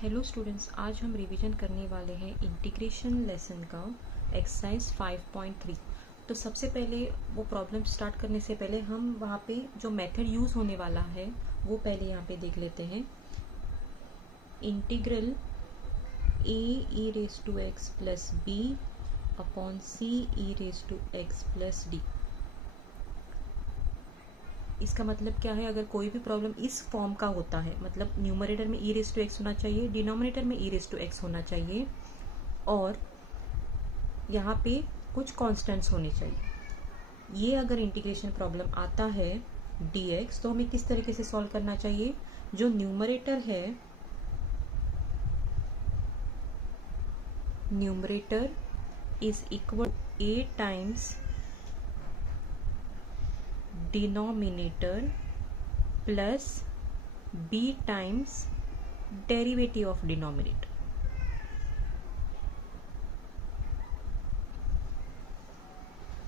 Hello students, आज हम revision करने वाले हैं इंटीग्रेशन लेसन का एक्सरसाइज 5.3। तो सबसे पहले वो प्रॉब्लम स्टार्ट करने से पहले हम वहाँ पे जो मेथड यूज़ होने वाला है वो पहले यहाँ पे देख लेते हैं। Integral a e raise to X plus B upon c e raise to X plus D. इसका मतलब क्या है, अगर कोई भी प्रॉब्लम इस फॉर्म का होता है, मतलब न्यूमरेटर में ई रेज टू एक्स होना चाहिए, डिनोमिनेटर में ई रेज टू एक्स होना चाहिए और यहाँ पे कुछ कॉन्स्टेंट्स होने चाहिए। ये अगर इंटीग्रेशन प्रॉब्लम आता है dx, तो हमें किस तरीके से सॉल्व करना चाहिए। जो न्यूमरेटर है, numerator is equal a times denominator plus b times derivative of denominator.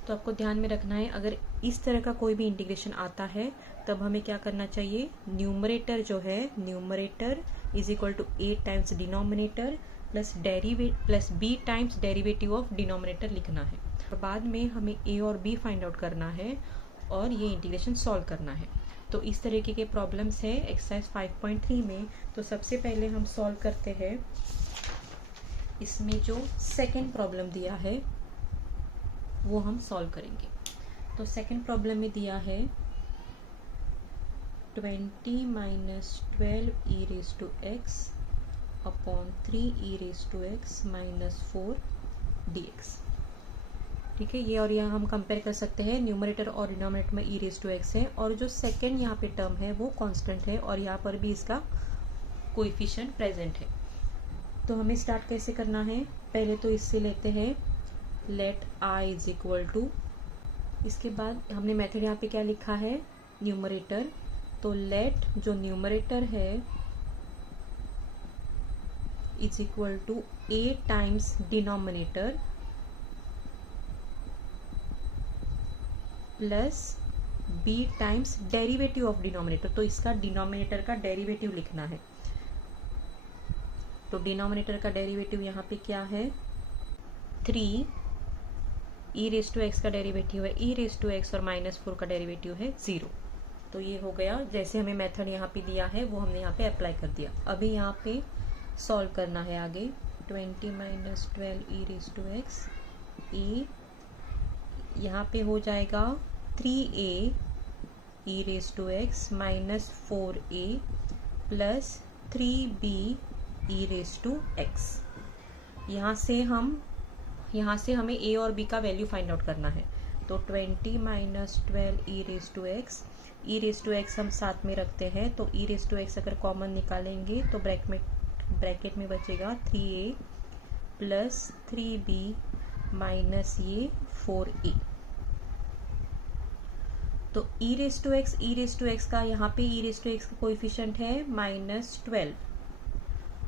तो आपको ध्यान में रखना है, अगर इस तरह का कोई भी इंटीग्रेशन आता है तब हमें क्या करना चाहिए। न्यूमरेटर जो है, numerator is equal to a times denominator plus b times derivative of denominator लिखना है। और बाद में हमें a और b फाइंड आउट करना है और ये इंटीग्रेशन सॉल्व करना है। तो इस तरीके के प्रॉब्लम्स है एक्सरसाइज 5.3 में। तो सबसे पहले हम सॉल्व करते हैं। इसमें जो सेकेंड प्रॉब्लम दिया है वो हम सॉल्व करेंगे। तो सेकेंड प्रॉब्लम में दिया है 20 minus 12 E raise to x upon 3 E raise to x minus 4 dx। ठीक है, ये और यहाँ हम कंपेयर कर सकते हैं। न्यूमरेटर और डिनोमिनेटर में ई रेज टू एक्स है और जो सेकेंड यहाँ पे टर्म है वो कांस्टेंट है और यहाँ पर भी इसका कोएफिशिएंट प्रेजेंट है। तो हमें स्टार्ट कैसे करना है, पहले तो इससे लेते हैं let i is equal to, इसके बाद हमने मेथड यहाँ पे क्या लिखा है, न्यूमरेटर। तो लेट जो न्यूमरेटर है is equal to a times denominator plus b times derivative of denominator. तो इसका डिनोमिनेटर का डेरिवेटिव लिखना है। तो डिनोमिनेटर का डेरिवेटिव यहाँ पे क्या है, 3 ई रेज टू एक्स का डेरिवेटिव है ई रेज टू एक्स और माइनस 4 का डेरिवेटिव है 0। तो ये हो गया, जैसे हमें मेथड यहाँ पे दिया है वो हमने यहाँ पे अप्लाई कर दिया। अभी यहाँ पे सॉल्व करना है आगे। 20 minus 12 E raise to x, ई यहाँ पे हो जाएगा 3a e raise to x minus 4a plus 3b e raise to x. यहाँ से हमें a और b का वैल्यू फाइंड आउट करना है। तो 20 minus 12 E raise to X हम साथ में रखते हैं। तो ई रेज टू एक्स अगर कॉमन निकालेंगे तो ब्रैकेट में बचेगा 3a प्लस 3b माइनस ये 4a। तो ई रेज टू एक्स का यहाँ पे ई रेज टू एक्स का कोएफिशिएंट है -12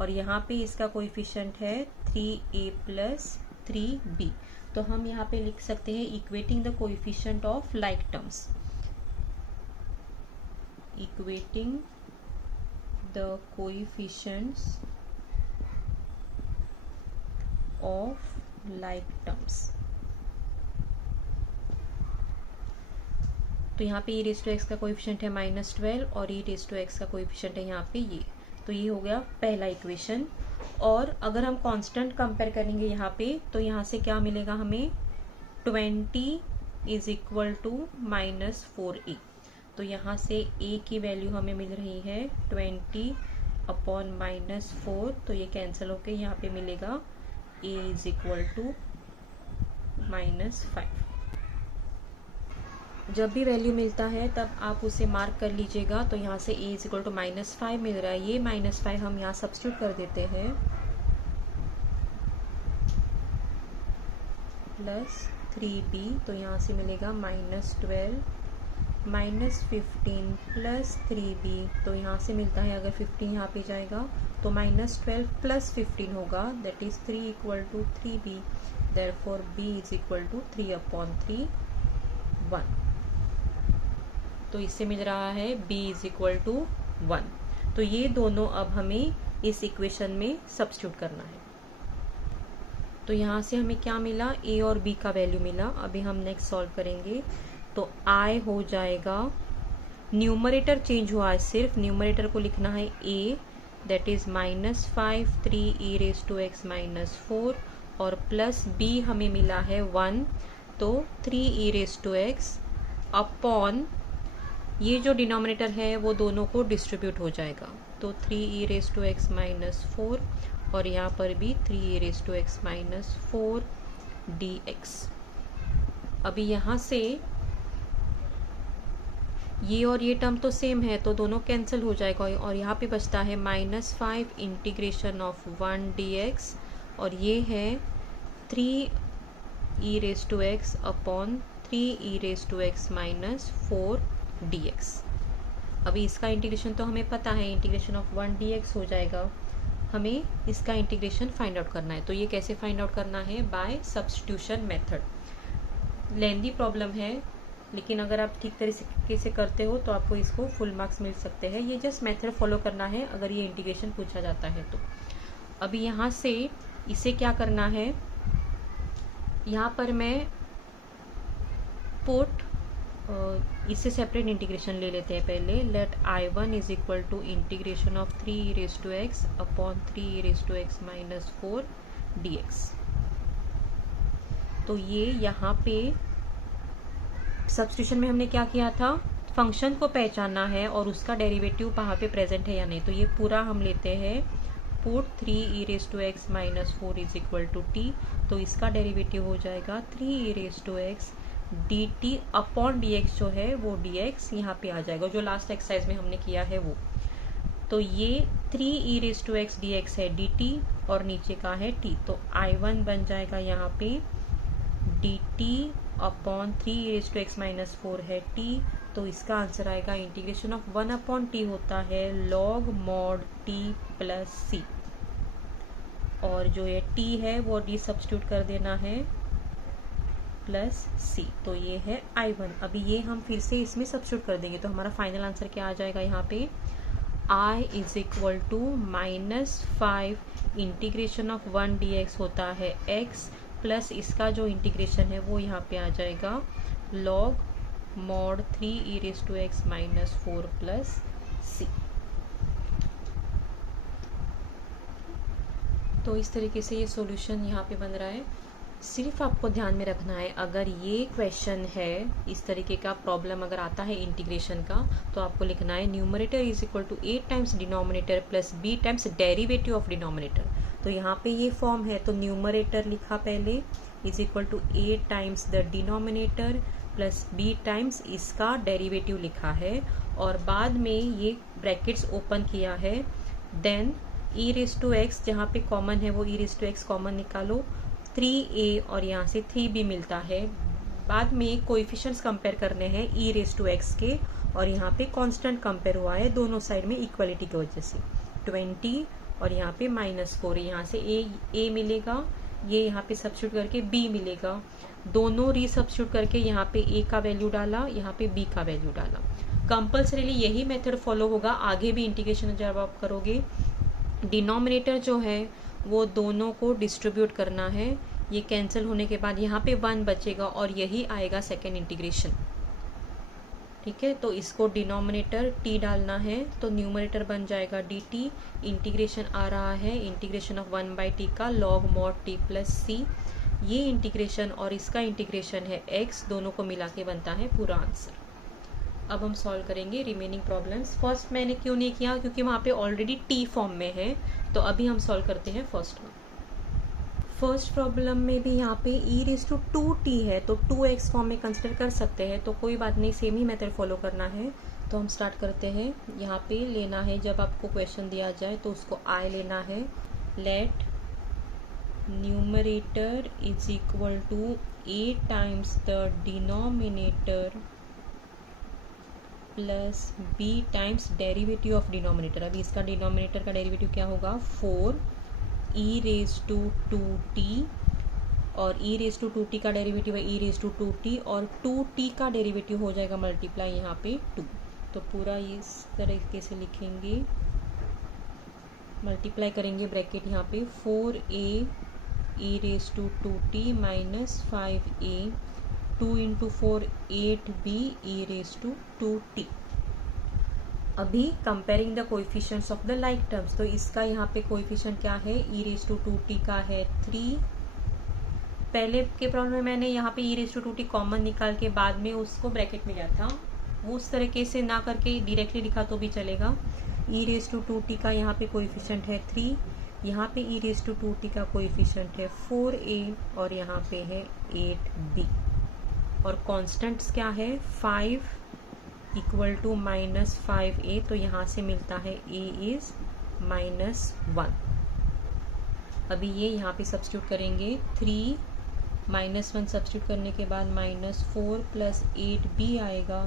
और यहाँ पे इसका कोएफिशिएंट है 3a प्लस 3b। तो हम यहाँ पे लिख सकते हैं equating the coefficient of like terms, equating the coefficients of like terms. तो यहाँ पे ई रेज टू एक्स का कोएफिशिएंट है -12 और ई रेज टू एक्स का कोएफिशिएंट है यहाँ पे ये। तो ये हो गया पहला इक्वेशन। और अगर हम कांस्टेंट कंपेयर करेंगे यहाँ पे, तो यहाँ से क्या मिलेगा हमें, 20 इज इक्वल टू -4a। तो यहाँ से a की वैल्यू हमें मिल रही है 20 अपॉन -4। तो ये कैंसिल होके यहाँ पे मिलेगा a इज इक्वल टू -5। जब भी वैल्यू मिलता है तब आप उसे मार्क कर लीजिएगा। तो यहाँ से a इज इक्वल टू -5 मिल रहा है, ये -5 हम यहाँ सब्स्टिट्यूट कर देते हैं प्लस 3b। तो यहाँ से मिलेगा -12 -15 प्लस 3b। तो यहाँ से मिलता है, अगर 15 यहाँ पे जाएगा तो -12 प्लस 15 होगा, that is 3 equal to 3b। Therefore b is equal to 3/3 1। तो इससे मिल रहा है b इज इक्वल टू 1। तो ये दोनों अब हमें इस इक्वेशन में सब्स्टिट्यूट करना है। तो यहाँ से हमें क्या मिला, a और b का वैल्यू मिला। अभी हम नेक्स्ट सॉल्व करेंगे तो i हो जाएगा, न्यूमरेटर चेंज हुआ है, सिर्फ न्यूमरेटर को लिखना है a, that is -5 3 e raise to x -4 और प्लस b हमें मिला है 1, तो 3 e raise to x upon ये जो डिनोमिनेटर है वो दोनों को डिस्ट्रीब्यूट हो जाएगा, तो 3 e रेज टू x -4 और यहाँ पर भी 3 e raise to x -4 dx। अभी यहाँ से ये और ये टर्म तो सेम है तो दोनों कैंसिल हो जाएगा और यहाँ पे बचता है -5 इंटीग्रेशन ऑफ 1 dx और ये है 3 e raise to x upon 3 e raise to x -4 dx। अभी इसका इंटीग्रेशन तो हमें पता है, इंटीग्रेशन ऑफ 1 dx हो जाएगा, हमें इसका इंटीग्रेशन फाइंड आउट करना है। तो ये कैसे फाइंड आउट करना है, बाय सब्स्टिट्यूशन मेथड। लेंदी प्रॉब्लम है लेकिन अगर आप ठीक तरीके से करते हो तो आपको इसको फुल मार्क्स मिल सकते हैं। ये जस्ट मेथड फॉलो करना है अगर ये इंटीग्रेशन पूछा जाता है तो। अभी यहाँ से इसे क्या करना है, यहाँ पर मैं पुट इससे सेपरेट इंटीग्रेशन ले लेते हैं पहले। Let I1 is equal to integration of 3 e raise to x upon 3 e raise to x -4 dx। तो ये यहाँ पे सब्स्टिट्यूशन में हमने क्या किया था, फंक्शन को पहचानना है और उसका डेरिवेटिव वहाँ पे प्रेजेंट है या नहीं। तो ये पूरा हम लेते हैं, put 3 e raise to x -4 is equal to t, तो इसका डेरिवेटिव हो जाएगा 3 e raise to x dt upon dx जो है वो dx यहाँ पे आ जाएगा, जो लास्ट एक्सरसाइज में हमने किया है वो। तो ये 3 e raise to x dx है dt और नीचे का है t, तो I1 बन जाएगा यहाँ पे dt upon 3 e raise to x -4 है t, तो इसका आंसर आएगा इंटीग्रेशन ऑफ 1 अपॉन t होता है log mod t plus c, और जो ये t है वो d सब्स्टिट्यूट कर देना है प्लस c, तो ये है I1। अभी ये हम फिर से इसमें सब्स्टिट्यूट कर देंगे तो हमारा फाइनल आंसर क्या आ जाएगा, यहाँ पे I is equal to -5 integration of 1 dx होता है x प्लस इसका जो इंटीग्रेशन है वो यहाँ पे आ जाएगा log mod 3 e raise to x -4 plus c। तो इस तरीके से ये सॉल्यूशन यहाँ पे बन रहा है। सिर्फ आपको ध्यान में रखना है, अगर ये क्वेश्चन है इस तरीके का प्रॉब्लम अगर आता है इंटीग्रेशन का, तो आपको लिखना है numerator is equal to a times denominator plus b times derivative of denominator. तो यहाँ पे ये फॉर्म है, तो न्यूमरेटर लिखा पहले is equal to a times the denominator plus b times इसका डेरिवेटिव लिखा है और बाद में ये ब्रैकेट्स ओपन किया है, then e raise to x जहाँ पे कॉमन है वो e raise to x common निकालो, 3a और यहाँ से 3b मिलता है। बाद में कोएफिशिएंट्स कंपेयर करने हैं e रेज टू x के और यहाँ पे कांस्टेंट कंपेयर हुआ है दोनों साइड में इक्वलिटी की वजह से, 20 और यहाँ पे -4, यहाँ से a मिलेगा, ये यहाँ पे सब्स्टिट्यूट करके b मिलेगा, दोनों रीसब्स्टिट्यूट करके यहाँ पे a का वैल्यू डाला, यहाँ पे b का वैल्यू डाला। कंपल्सरीली यही मेथड फॉलो होगा आगे भी इंटीग्रेशन जब आप करोगे। डिनोमिनेटर जो है वो दोनों को डिस्ट्रीब्यूट करना है, ये कैंसिल होने के बाद यहाँ पे 1 बचेगा और यही आएगा सेकेंड इंटीग्रेशन। ठीक है, तो इसको डिनोमिनेटर t डालना है तो न्यूमरेटर बन जाएगा dt, इंटीग्रेशन आ रहा है इंटीग्रेशन ऑफ 1/t का log mod t plus c, ये इंटीग्रेशन और इसका इंटीग्रेशन है x, दोनों को मिला के बनता है पूरा आंसर। अब हम सॉल्व करेंगे रिमेनिंग प्रॉब्लम्स। फर्स्ट मैंने क्यों नहीं किया, क्योंकि वहाँ पे ऑलरेडी t फॉर्म में है, तो अभी हम सॉल्व करते हैं फर्स्ट में। फर्स्ट प्रॉब्लम में भी यहाँ पे e रेज टू 2t है तो 2x फॉर्म में कंसिडर कर सकते हैं, तो कोई बात नहीं, सेम ही मेथड फॉलो करना है। तो हम स्टार्ट करते हैं। यहाँ पे लेना है, जब आपको क्वेश्चन दिया जाए तो उसको I लेना है। Let numerator is equal to a times the denominator plus b times derivative of denominator. अभी इसका डिनोमिनेटर का डेरिवेटिव क्या होगा, 4 e रेज टू 2t और e रेज टू 2t का डेरिवेटिव है e रेज टू 2t और 2t का डेरिवेटिव हो जाएगा मल्टीप्लाई यहाँ पे 2। तो पूरा इस तरीके से लिखेंगे मल्टीप्लाई करेंगे ब्रैकेट यहाँ पे 4a e raise to 2t minus 5a 2 into 4 8b e raise to 2t। अभी comparing the coefficients of the like terms, तो इसका यहाँ पे कोएफिशिएंट क्या है, e रेज टू 2t का है 3। पहले के प्रॉब्लम में मैंने यहाँ पे e raise to 2t common निकाल के बाद में उसको ब्रैकेट में लिया था, वो उस तरीके से ना करके डायरेक्टली लिखा तो भी चलेगा। e रेज टू 2t का यहाँ पे कोएफिशिएंट है 3, यहाँ पे e रेज टू 2t का कोएफिशिएंट है 4a और यहाँ पे है 8b, और कॉन्स्टेंट्स क्या है 5 इक्वल टू माइनस 5a, तो यहाँ से मिलता है a इज -1। अभी ये यहाँ पे सब्स्टिट्यूट करेंगे, 3 -1 सब्स्टिट्यूट करने के बाद -4 प्लस 8b आएगा,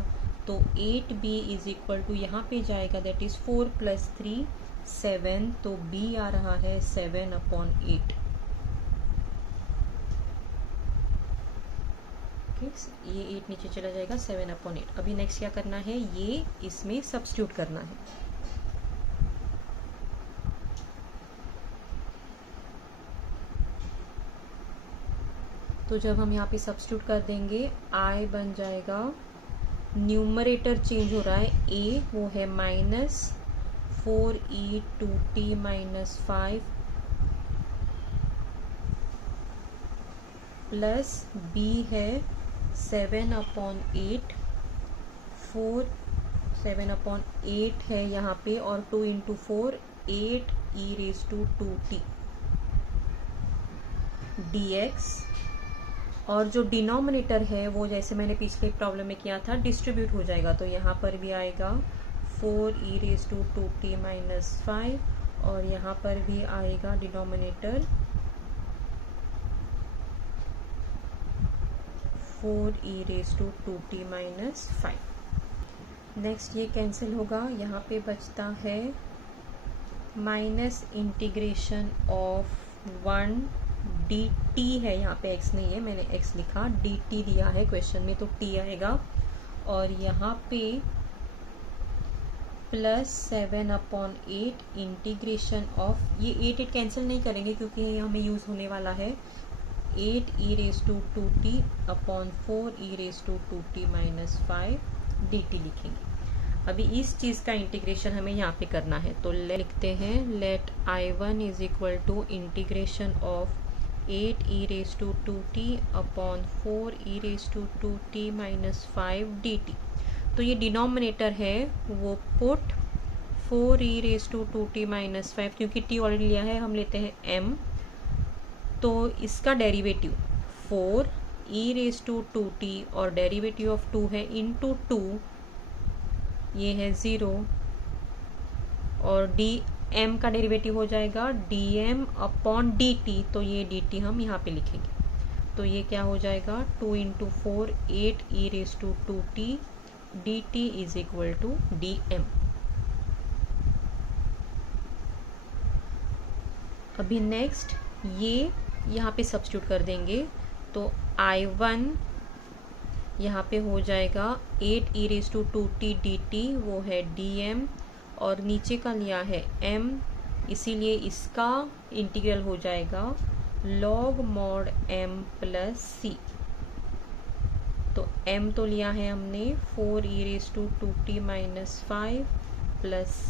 तो 8b इज इक्वल टू यहाँ पे जाएगा दैट इज 4 प्लस 3 7, तो b आ रहा है 7/8। ये 8 नीचे चला जाएगा 7/8। अभी नेक्स्ट क्या करना है, ये इसमें सब्स्टिट्यूट करना है। तो जब हम यहाँ पे सब्स्टिट्यूट कर देंगे i बन जाएगा, न्यूमरेटर चेंज हो रहा है, a वो है -4e2t माइनस 5 प्लस b है 7/8, 7/8 है यहाँ पे, और 2 into 4 8 e raise to 2t dx, और जो डिनोमिनेटर है वो जैसे मैंने पिछले प्रॉब्लम में किया था डिस्ट्रीब्यूट हो जाएगा, तो यहाँ पर भी आएगा 4 e raise to 2t minus 5, और यहाँ पर भी आएगा denominator 4 e raise to 2t minus 5। Next ये कैंसिल होगा, यहाँ पे बचता है माइनस इंटीग्रेशन ऑफ 1 dt है, यहाँ पे x नहीं है, मैंने x लिखा, dt दिया है क्वेश्चन में, तो t आएगा, और यहाँ पे प्लस 7/8 इंटीग्रेशन ऑफ, ये 8 कैंसिल नहीं करेंगे क्योंकि ये हमें यूज होने वाला है, 8 e raise to 2t upon 4 e raise to 2t minus 5 dt लिखेंगे। अभी इस चीज का इंटीग्रेशन हमें यहाँ पे करना है, तो लिखते हैं let I1 is equal to integration of 8 e raise to 2t upon 4 e raise to 2t minus 5 dt। तो ये डिनोमिनेटर है वो put 4 e raise to 2t minus 5, क्योंकि t ऑलरेडी लिया है, हम लेते हैं m, तो इसका derivative 4 e raise to 2t और डेरिवेटिव ऑफ 2 है इंटू 2, ये है 0, और dm का डेरिवेटिव हो जाएगा dm अपॉन dt, तो ये dt हम यहाँ पे लिखेंगे, तो ये क्या हो जाएगा 2 into 4 8 e raise to 2t dt is equal to dm। अभी नेक्स्ट ये यहाँ पे सब्स्टिट्यूट कर देंगे, तो I1 यहाँ पे हो जाएगा 8 e raise to 2t dt, वो है dm, और नीचे का लिया है m, इसीलिए इसका इंटीग्रल हो जाएगा log mod m plus c। तो m तो लिया है हमने 4 e raise to 2t minus 5 plus c।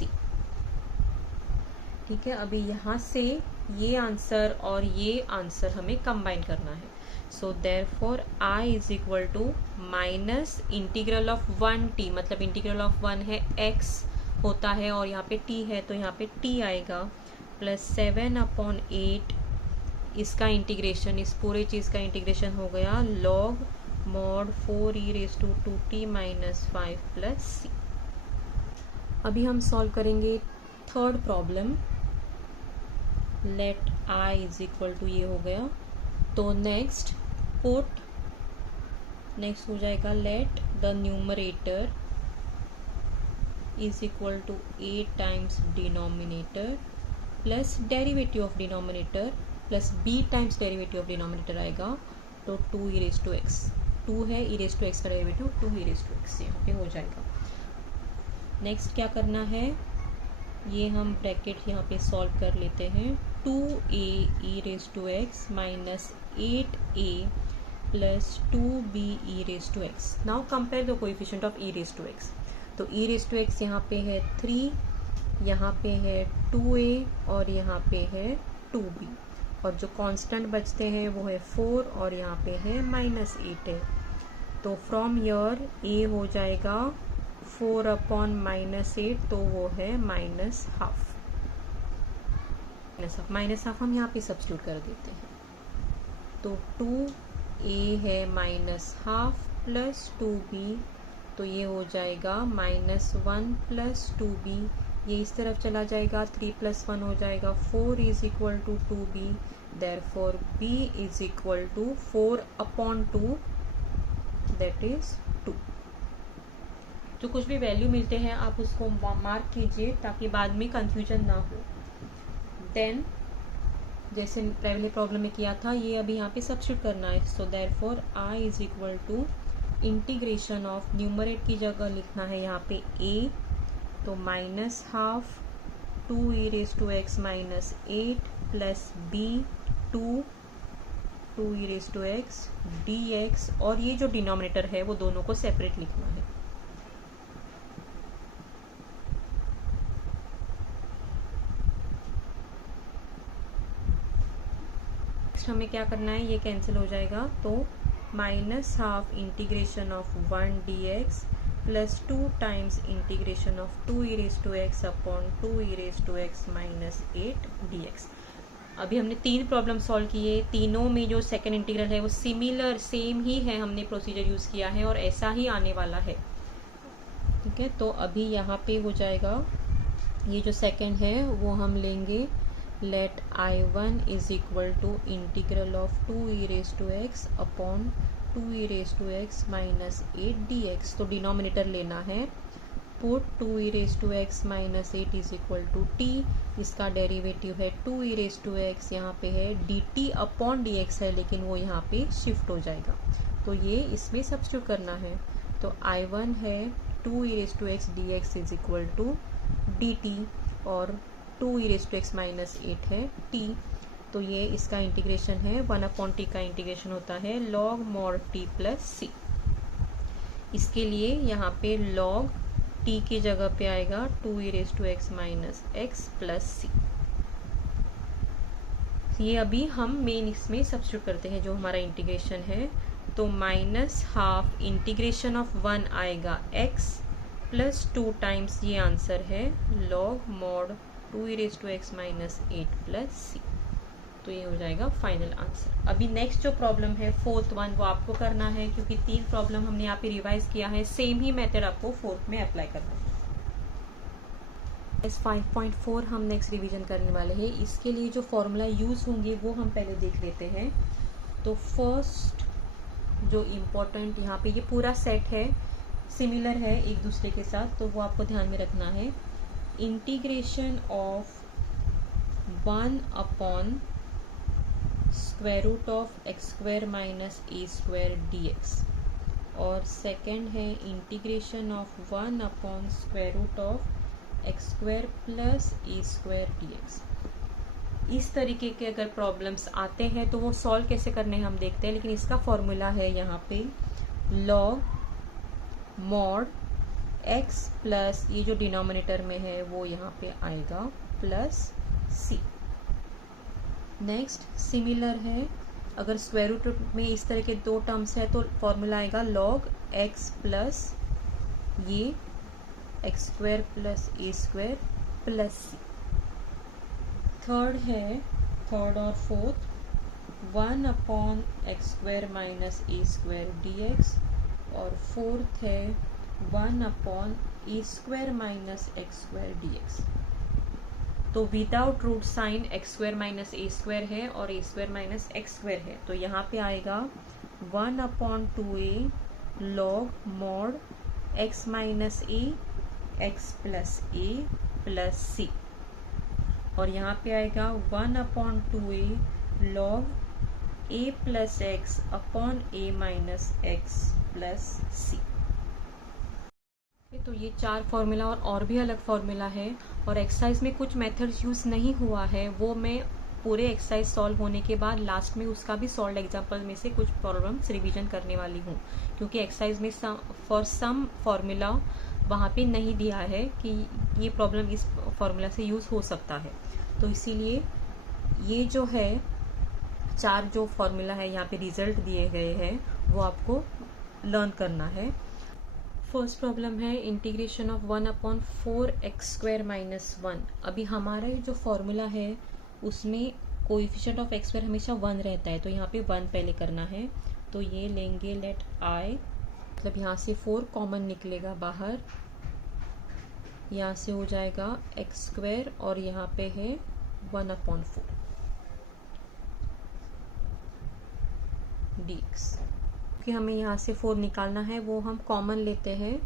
ठीक है, अभी यहाँ से ये आंसर और ये आंसर हमें कंबाइन करना है, so therefore I is equal to minus integral of 1t, मतलब इंटीग्रल ऑफ 1 है x होता है और यहाँ पे t है, तो यहाँ पे t आएगा, प्लस 7/8 इसका इंटीग्रेशन, इस पूरे चीज़ का इंटीग्रेशन हो गया log mod 4 e raise to 2t minus 5 plus c। अभी हम सॉल्व करेंगे third problem, let I is equal to, ये हो गया, तो नेक्स्ट पुट, नेक्स्ट हो जाएगा let the numerator is equal to a times denominator plus derivative of denominator plus b times derivative of denominator आएगा, तो 2 e रेज टू x, 2 है e raise to x का derivative 2 e raise to x यहाँ पे हो जाएगा। Next क्या करना है, ये हम ब्रैकेट यहाँ पे सॉल्व कर लेते हैं। 2a e raise to x minus 8a plus 2b e raise to x. Now compare the coefficient of e raise to x. तो e रेज टू एक्स यहाँ पे है 3, यहाँ पे है 2a और यहाँ पे है 2b, और जो कांस्टेंट बचते हैं वो है 4 और यहाँ पे है -8 है। तो फ्रॉम यर a हो जाएगा 4/-8, तो वो है -12। -12 हम यहाँ पे सब्स्टिट्यूट कर देते हैं। तो 2a है -12 प्लस 2b, तो ये हो जाएगा -1 प्लस 2b। ये इस तरफ चला जाएगा, 3 + 1 हो जाएगा 4 = 2b। Therefore b = 4/2, that is 2। जो कुछ भी वैल्यू मिलते हैं आप उसको मार्क कीजिए ताकि बाद में कंफ्यूजन ना हो। देन जैसे पहले प्रॉब्लम में किया था, ये अभी यहाँ पे सब्स्टिट्यूट करना है। So therefore i = integration of, numerator की जगह लिखना है यहाँ पे a, तो -12 2e raise to x -8 plus b 2e raise to x dx, और ये जो डिनोमिनेटर है वो दोनों को सेपरेट लिखना है। नेक्स्ट हमें क्या करना है, ये कैंसिल हो जाएगा, तो -12 integration of 1 dx plus 2 times integration of 2e raise to x upon 2e raise to x -8 dx। अभी हमने 3 प्रॉब्लम सॉल्व किए, तीनों में जो सेकंड इंटीग्रल है वो सिमिलर सेम ही है, हमने प्रोसीजर यूज किया है और ऐसा ही आने वाला है। ठीक है, तो अभी यहाँ पे हो जाएगा, ये जो सेकंड है वो हम लेंगे, let I1 = integral of 2e raise to x upon 2e raise to x -8 dx। तो डिनोमिनेटर लेना है, put 2e raise to x -8 = t, इसका डेरिवेटिव है 2e रेज टू एक्स, यहाँ पे है dt अपॉन dx है, लेकिन वो यहाँ पे शिफ्ट हो जाएगा, तो ये इसमें सब्स्टिट्यूट करना है। तो I1 है 2e raise to x dx = dt और 2e रेज टू एक्स -8 है t, तो ये इसका इंटीग्रेशन है, 1/t का इंटीग्रेशन होता है log mod t plus c। इसके लिए यहाँ पे log t की जगह पे आएगा 2e raise to x -x plus c। ये अभी हम मेन इसमें सब्स्टिट्यूट करते हैं जो हमारा इंटीग्रेशन है, तो -12 इंटीग्रेशन ऑफ 1 आएगा x प्लस 2 टाइम्स, ये आंसर है log mod 2e raise to x -8 plus c। तो ये हो जाएगा फाइनल आंसर। अभी नेक्स्ट जो प्रॉब्लम है 4th वन, वो आपको करना है क्योंकि 3 प्रॉब्लम हमने यहाँ पे रिवाइज किया है, सेम ही मेथड आपको 4th में अप्लाई करना है। इस 5.4 हम नेक्स्ट रिवीजन करने वाले हैं। इसके लिए जो फॉर्मूला यूज होंगे वो हम पहले देख लेते हैं। तो फर्स्ट जो इम्पोर्टेंट, यहाँ पे ये पूरा सेट है, सिमिलर है एक दूसरे के साथ, तो वो आपको ध्यान में रखना है। Integration of 1/√(x² - a² dx, और सेकेंड है integration of 1/√(x² + a² dx। इस तरीके के अगर प्रॉब्लम्स आते हैं तो वो सॉल्व कैसे करने हैं हम देखते हैं, लेकिन इसका फॉर्मूला है यहाँ पे log mod x प्लस, ये जो डिनोमिनेटर में है वो यहाँ पे आएगा प्लस c। नेक्स्ट सिमिलर है, अगर स्क्वायर रूट में इस तरह के 2 टर्म्स है तो फॉर्मूला आएगा log x प्लस ये x² + a² plus c। Third है, थर्ड और फोर्थ 1/(x² - a² dx, और फोर्थ है 1/(a² - x² dx। तो without root sine x² - a² है और a² - x² है, तो यहाँ पे आएगा 1/2a log mod x - a x plus a plus c, और यहाँ पे आएगा 1/2a log a plus x upon a minus x plus c। तो ये 4 फार्मूला और भी अलग फार्मूला है, और एक्सरसाइज में कुछ मेथड्स यूज़ नहीं हुआ है, वो मैं पूरे एक्सरसाइज सॉल्व होने के बाद लास्ट में उसका भी सॉल्व एग्जाम्पल में से कुछ प्रॉब्लम्स रिवीजन करने वाली हूँ, क्योंकि एक्सरसाइज में फॉर सम फार्मूला वहाँ पे नहीं दिया है कि ये प्रॉब्लम इस फार्मूला से यूज़ हो सकता है। तो इसीलिए ये जो है 4 जो फार्मूला है यहाँ पे रिजल्ट दिए गए हैं वो आपको लर्न करना है। फर्स्ट प्रॉब्लम है इंटीग्रेशन ऑफ 1/4x² - 1। अभी हमारा जो फॉर्मूला है उसमें कोएफिशिएंट ऑफ x² हमेशा 1 रहता है, तो यहाँ पे 1 पहले करना है। तो ये लेंगे लेट i, मतलब यहाँ से 4 कॉमन निकलेगा बाहर, यहाँ से हो जाएगा x² और यहाँ पे है 1/4 dx। कि हमें यहाँ से 4 निकालना है वो हम कॉमन लेते हैं,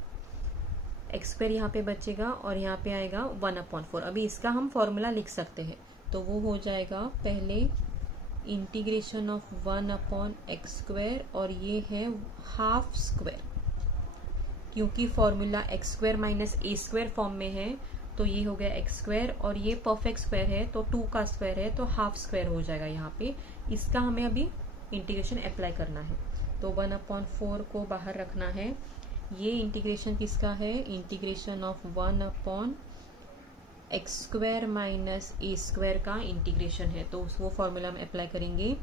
x² यहाँ पे बचेगा और यहाँ पे आएगा 1/4। अभी इसका हम फॉर्मूला लिख सकते हैं, तो वो हो जाएगा पहले इंटीग्रेशन ऑफ 1/x² और ये है हाफ स्क्वायर, क्योंकि फॉर्मूला x² - a² फॉर्म में है, तो ये हो गया x² और ये परफेक्ट स्क्वायर है तो 2 का स्क्वायर है तो हाफ स्क्वायर हो जाएगा यहाँ पे। इसका हमें अभी इंटीग्रेशन अप्लाई करना है, तो 1/4 को बाहर रखना है। ये इंटीग्रेशन किसका है, इंटीग्रेशन ऑफ 1/x² - a² का इंटीग्रेशन है, तो वो फॉर्मूला हम अप्लाई करेंगे।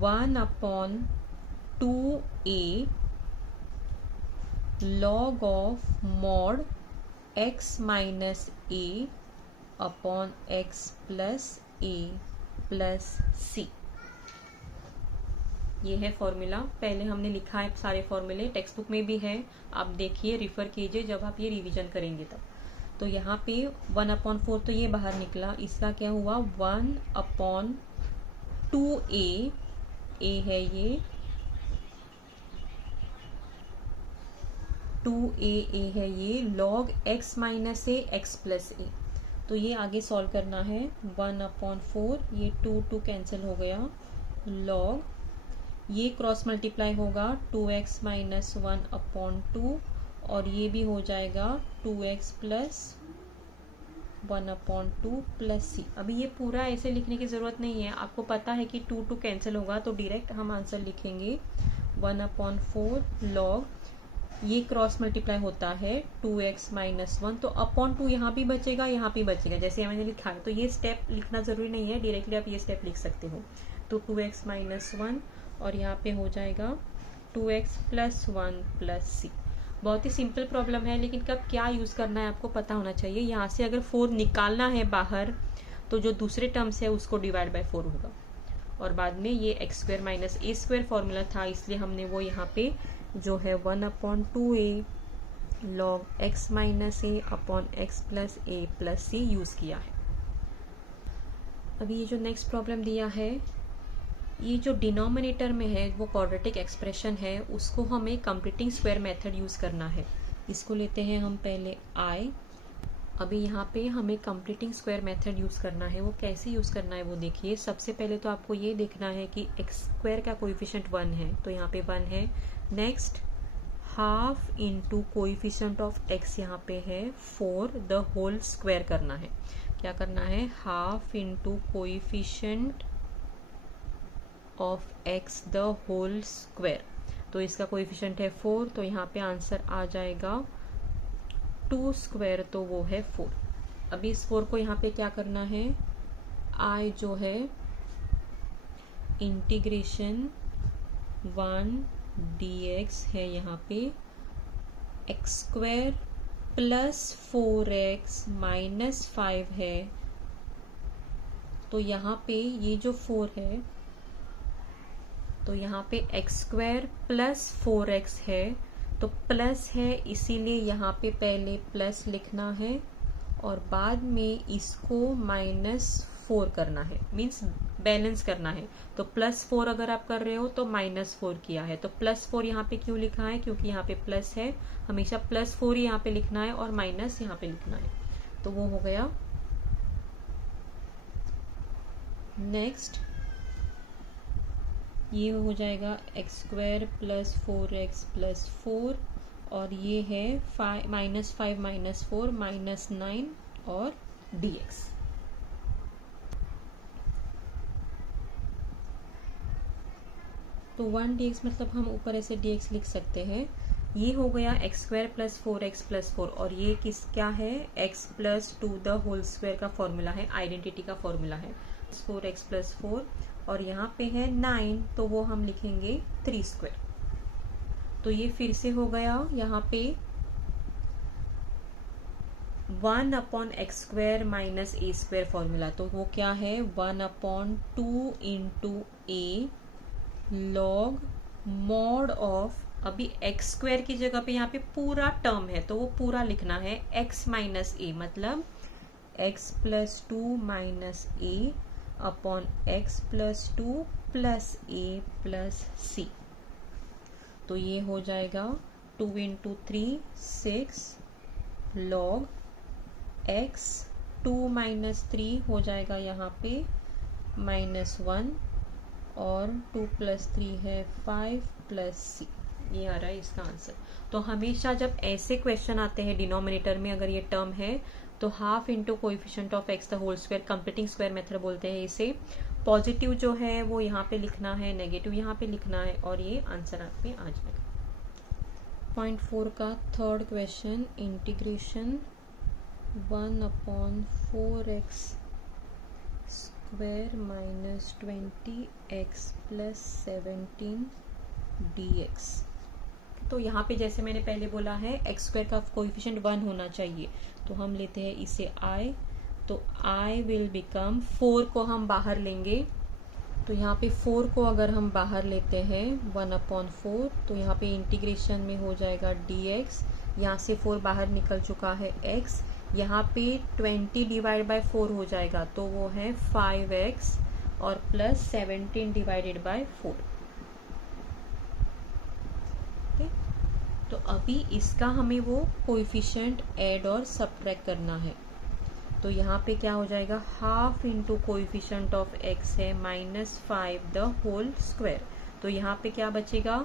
1/2a log of mod x - a upon x plus a plus c। ये है फॉर्मूला, पहले हमने लिखा है सारे फॉर्मूले, टेक्स्ट बुक में भी है, आप देखिए रिफर कीजिए जब आप ये रिवीजन करेंगे तब। तो यहाँ पे 1/4 तो ये बाहर निकला, इसका क्या हुआ 1/2a, a है ये 2a है ये log x - a x plus a। तो ये आगे सॉल्व करना है, 1/4 ये 2 कैंसिल हो गया, log ये क्रॉस मल्टीप्लाई होगा 2x - 1/2 और ये भी हो जाएगा 2x प्लस 1/2 प्लस c। अभी ये पूरा ऐसे लिखने की ज़रूरत नहीं है, आपको पता है कि 2 कैंसिल होगा तो डायरेक्ट हम आंसर लिखेंगे 1/4 log ये क्रॉस मल्टीप्लाई होता है 2x - 1, तो अपॉन 2 यहाँ भी बचेगा यहाँ भी बचेगा, जैसे मैंने लिखा है। तो ये स्टेप लिखना ज़रूरी नहीं है, डायरेक्टली आप ये स्टेप लिख सकते हो। तो 2x - 1 और यहाँ पे हो जाएगा 2x प्लस 1 प्लस c। बहुत ही सिंपल प्रॉब्लम है, लेकिन कब क्या यूज़ करना है आपको पता होना चाहिए। यहाँ से अगर 4 निकालना है बाहर तो जो दूसरे टर्म्स है उसको डिवाइड बाय 4 होगा, और बाद में ये x² - a² फॉर्मूला था, इसलिए हमने वो यहाँ पे जो है 1/2a log x - a upon x plus a plus c use किया है। अभी ये जो नेक्स्ट प्रॉब्लम दिया है, ये जो डिनोमिनेटर में है वो क्वाड्रेटिक एक्सप्रेशन है, उसको हमें कंप्लीटिंग स्क्वायर मेथड यूज़ करना है। इसको लेते हैं हम पहले i। अभी यहाँ पे हमें कंप्लीटिंग स्क्वायर मेथड यूज़ करना है, वो कैसे यूज़ करना है वो देखिए। सबसे पहले तो आपको ये देखना है कि x² का कोएफिशिएंट 1 है, तो यहाँ पे 1 है। Next half into coefficient of x यहाँ पे है 4 द होल स्क्वायर करना है। क्या करना है, half into coefficient of x the whole square, तो इसका कोएफिशिएंट है 4, तो यहाँ पे आंसर आ जाएगा 2 स्क्वायर, तो वो है 4। अभी इस 4 को यहाँ पे क्या करना है, i जो है इंटीग्रेशन 1 dx है यहाँ पे x² प्लस 4x माइनस 5 है, तो यहाँ पे ये जो 4 है तो यहाँ पे x² प्लस 4x है, तो प्लस है इसीलिए यहाँ पे पहले प्लस लिखना है और बाद में इसको -4 करना है, मीन्स बैलेंस करना है। तो +4 अगर आप कर रहे हो तो -4 किया है, तो +4 यहाँ पे क्यों लिखा है, क्योंकि यहाँ पे प्लस है, हमेशा +4 यहाँ पे लिखना है और माइनस यहाँ पे लिखना है, तो वो हो गया। नेक्स्ट ये हो जाएगा x² प्लस 4x प्लस 4 और ये है -5 -4 -9 और dx। तो 1 dx मतलब हम ऊपर ऐसे dx लिख सकते हैं। ये हो गया x² + 4x + 4 और ये क्या है, x + 2 द होल स्क्वायर का फॉर्मूला है, आइडेंटिटी का फॉर्मूला है 4x + 4 और यहाँ पे है 9 तो वो हम लिखेंगे 3²। तो ये फिर से हो गया यहाँ पे 1/x² - a² फॉर्मूला। तो वो क्या है 1/2 × a log mod ऑफ, अभी x² की जगह पे यहाँ पे पूरा टर्म है तो वो पूरा लिखना है x - a मतलब x + 2 - a upon x + 2 + a + c। तो ये हो जाएगा 2 × 3 6 log x 2 - 3 हो जाएगा यहाँ पे -1 और 2 + 3 है 5 + c। ये आ रहा है इसका आंसर। तो हमेशा जब ऐसे क्वेश्चन आते हैं डिनोमिनेटर में अगर ये टर्म है तो half into coefficient of x the whole square, completing square method बोलते हैं इसे। पॉजिटिव जो है वो यहाँ पे लिखना है, नेगेटिव यहाँ पे लिखना है और ये आंसर आप पे आ जाएगा। 0.4 का third question, integration 1/4x² - 20x + 17 dx। तो यहाँ पे जैसे मैंने पहले बोला है x² का कोएफिशिएंट 1 होना चाहिए, तो हम लेते हैं इसे i। तो i विल बिकम, 4 को हम बाहर लेंगे तो यहाँ पे 4 को अगर हम बाहर लेते हैं 1/4 तो यहाँ पे इंटीग्रेशन में हो जाएगा dx। यहाँ से 4 बाहर निकल चुका है x, यहाँ पे 20 / 4 हो जाएगा तो वो है 5x और प्लस 17 / 4। तो अभी इसका हमें वो कोएफिशिएंट ऐड और सब्ट्रैक्ट करना है। तो यहाँ पे क्या हो जाएगा, half into coefficient of x है -5 द होल स्क्वायर। तो यहाँ पे क्या बचेगा,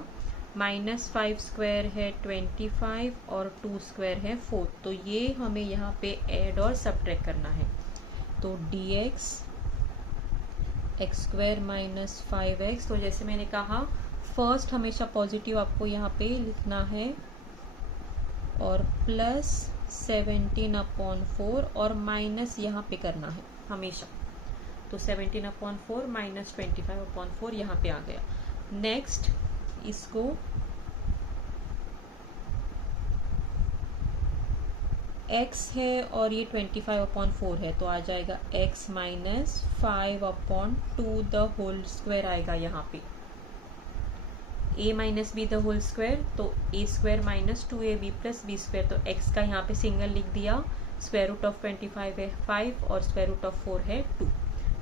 -5² है 25 और 2² है 4। तो ये हमें यहाँ पे ऐड और सब्ट्रैक्ट करना है। तो dx x² - 5x। तो जैसे मैंने कहा फर्स्ट हमेशा पॉजिटिव आपको यहाँ पे लिखना है और प्लस 17/4 और माइनस यहाँ पे करना है हमेशा। तो 17/4 - 25/4 यहाँ पे आ गया। नेक्स्ट इसको x है और ये 25/4 है तो आ जाएगा x - 5/2 द होल स्क्वायर आएगा यहाँ पे, a - b the whole square. तो a² - 2ab + b²। तो x का यहाँ पे सिंगल लिख दिया, √25 है 5 और √4 है 2।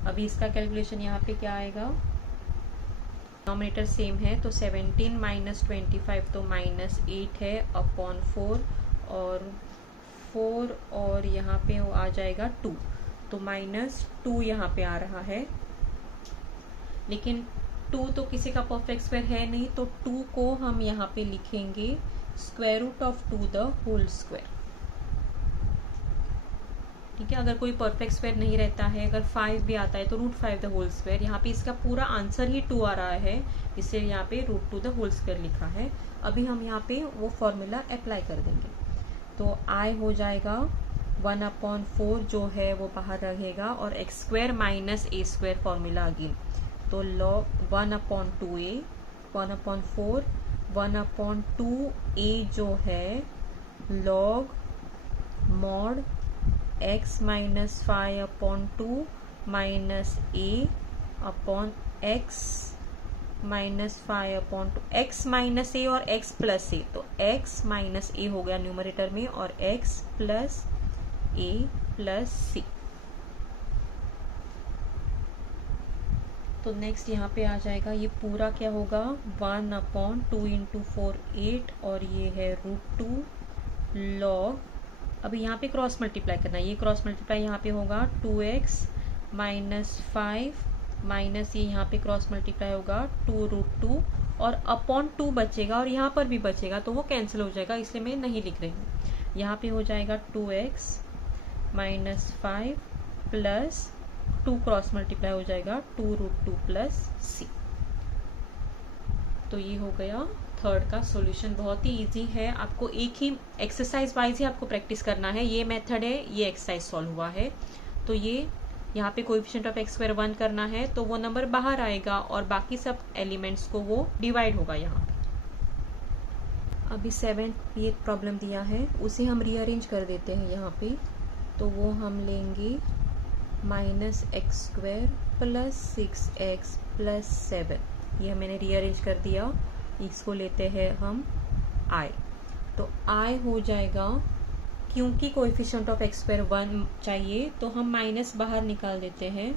अभी इसका कैलकुलेशन यहाँ पे क्या आएगा, डिनोमिनेटर सेम है तो 17 - 25 तो -8 है अपॉन 4 और 4 और यहाँ पे वो आ जाएगा 2। तो -2 यहाँ पे आ रहा है, लेकिन 2 तो किसी का परफेक्ट स्क्वायर है नहीं तो 2 को हम यहाँ पे लिखेंगे √2 द होल स्क्वायर। ठीक है, अगर कोई परफेक्ट स्क्वायर नहीं रहता है, अगर 5 भी आता है तो √5 द होल स्क्वायर। यहाँ पे इसका पूरा आंसर ही 2 आ रहा है, इसलिए यहाँ पे √2 द होल स्क्वायर लिखा है। अभी हम यहाँ पे वो फॉर्मूला अप्लाई कर देंगे। तो i हो जाएगा 1/4 जो है वो बाहर रहेगा और x² - a² फॉर्मूला अगेन। तो log 1/2a 1/4 1/2a जो है log mod x - 5/2 - a upon x - 5/2 x - a और x + a। तो x - a हो गया न्यूमरेटर में और x + a + c। तो नेक्स्ट यहाँ पे आ जाएगा, ये पूरा क्या होगा 1/2 × 4 8 और ये है √2 log। अभी यहाँ पे क्रॉस मल्टीप्लाई करना है, ये क्रॉस मल्टीप्लाई यहाँ पे होगा 2x - 5 माइनस ये यहाँ पे क्रॉस मल्टीप्लाई होगा 2 √2 और अपॉन 2 बचेगा और यहाँ पर भी बचेगा, तो वो कैंसिल हो जाएगा, इसलिए मैं नहीं लिख रही हूँ। यहाँ पे हो जाएगा 2x minus 5 plus 2 cross multiply हो जाएगा 2√2 प्लस c। तो ये हो गया थर्ड का सॉल्यूशन। बहुत ही इजी है, आपको एक ही एक्सरसाइज वाइज ही आपको प्रैक्टिस करना है। ये मेथड है, ये एक्सरसाइज सॉल्व हुआ है, तो ये यहाँ पे कोएफिशिएंट ऑफ x स्क्वायर 1 करना है, तो वो नंबर बाहर आएगा और बाकी सब एलिमेंट्स को वो डिवाइड होगा यहाँ पे। अभी 7 ये प्रॉब्लम दिया है, उसे हम रीअरेंज कर देते हैं यहाँ पे। तो वो हम लेंगे minus x square plus 6x plus 7, ये मैंने रीअरेंज कर दिया। इसको लेते हैं हम i, तो i हो जाएगा, क्योंकि कोएफिशिएंट ऑफ x स्क्वायर 1 चाहिए तो हम माइनस बाहर निकाल देते हैं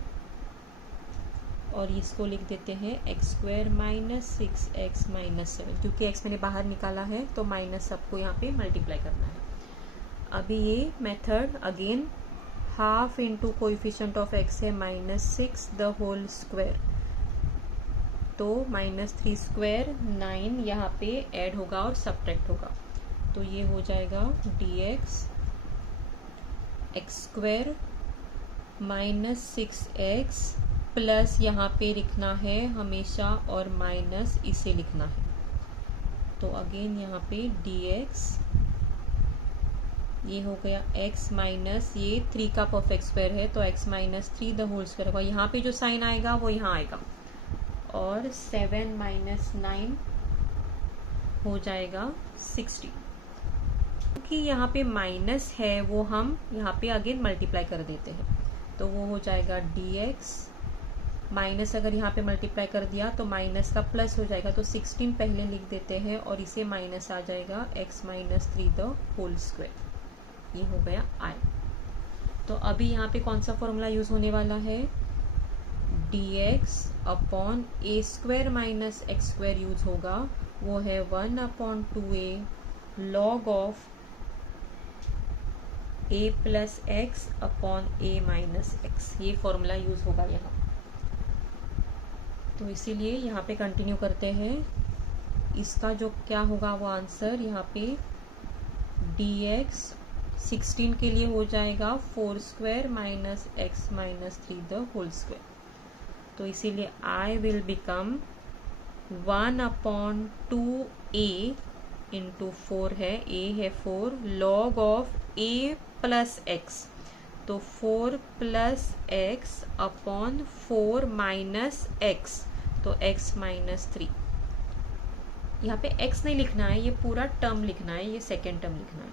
और इसको लिख देते हैं x square minus 6x minus 7, क्योंकि x मैंने बाहर निकाला है तो माइनस सबको यहाँ पे मल्टीप्लाई करना है। अभी ये method again half into coefficient of x है -6 द होल स्क्वायर, तो -3 स्क्वायर 9 यहाँ पे ऐड होगा और सब्ट्रैक्ट होगा, तो ये हो जाएगा dx x square -6x plus यहाँ पे लिखना है हमेशा और माइनस इसे लिखना है। तो अगेन यहाँ पे dx ये हो गया x माइनस ये 3 का परफेक्ट स्क्वायर है, तो x minus 3 the whole square होगा। यहाँ पे जो साइन आएगा वो यहाँ आएगा और 7 माइनस 9 हो जाएगा 60। क्योंकि यहाँ पे माइनस है वो हम यहाँ पे अगेन मल्टीप्लाई कर देते हैं, तो वो हो जाएगा dx माइनस, अगर यहाँ पे मल्टीप्लाई कर दिया तो माइनस का प्लस हो जाएगा, तो 16 पहले लिख देते हैं और इसे माइनस आ जाएगा x minus 3 the whole square, ये हो गया i। तो अभी यहाँ पे कौन सा फॉर्मूला यूज होने वाला है, dx upon a square minus x square use होगा, वो है 1/2a log of a plus x upon a minus x, ये फॉर्मूला यूज होगा यहाँ। तो इसीलिए यहाँ पे कंटिन्यू करते हैं, इसका जो क्या होगा वो आंसर यहाँ पे dx 16 के लिए हो जाएगा 4 square minus x minus 3 the whole square, तो इसीलिए I will become 1/2a into 4 है, a है 4 log of a plus x, तो 4 plus x upon 4 minus x, तो x माइनस 3। यहाँ पे x नहीं लिखना है, ये पूरा टर्म लिखना है, ये सेकेंड टर्म लिखना है।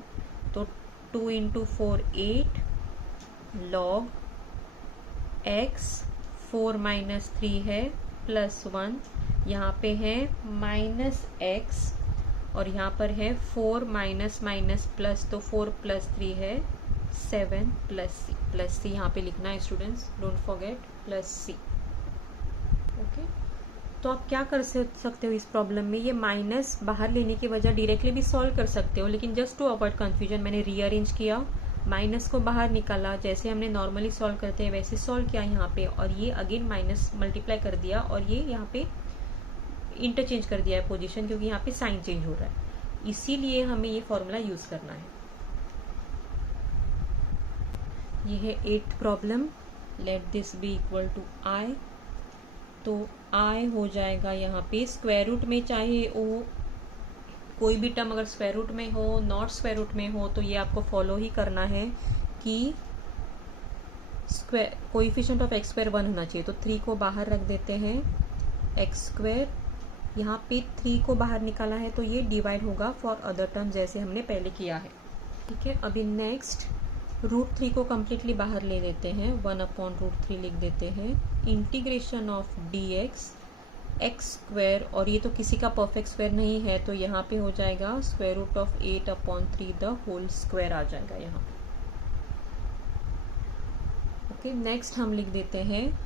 तो 2 इंटू 4 8 लॉग x 4 माइनस 3 है प्लस 1, यहाँ पे है माइनस x और यहाँ पर है 4 माइनस माइनस प्लस, तो 4 प्लस 3 है 7 प्लस c यहाँ पे लिखना है students, don't forget plus c। Okay, तो आप क्या कर सकते हो इस प्रॉब्लम में, ये माइनस बाहर लेने की वजह डायरेक्टली भी सॉल्व कर सकते हो, लेकिन जस्ट टू अवॉइड कंफ्यूजन मैंने रीअरेंज किया, माइनस को बाहर निकाला, जैसे हमने नॉर्मली सॉल्व करते हैं वैसे सॉल्व किया यहाँ पे, और ये अगेन माइनस मल्टीप्लाई कर दिया और ये यहाँ पे इंटरचेंज कर दिया है पोजीशन, क्योंकि यहाँ पे साइन चेंज हो रहा है, इसीलिए हमें ये फॉर्मूला यूज करना है। ये है 8th problem, let this be equal to i, तो i हो जाएगा यहाँ पे स्क्वायर रूट में, चाहे वो कोई भी टर्म अगर स्क्वायर रूट में हो नॉट स्क्वायर रूट में हो, तो ये आपको फॉलो ही करना है कि square coefficient of x square 1 होना चाहिए, तो 3 को बाहर रख देते हैं, x स्क्वायर यहाँ पे 3 को बाहर निकाला है तो ये डिवाइड होगा फॉर अदर टर्म जैसे हमने पहले किया है। ठीक है, अभी नेक्स्ट √3 को कम्प्लीटली बाहर ले लेते हैं, 1/√3 लिख देते हैं, integration of dx x square, और ये तो किसी का परफेक्ट स्क्वायर नहीं है तो यहाँ पे हो जाएगा square root of 8/3 the whole square आ जाएगा यहाँ पे। ओके, नेक्स्ट हम लिख देते हैं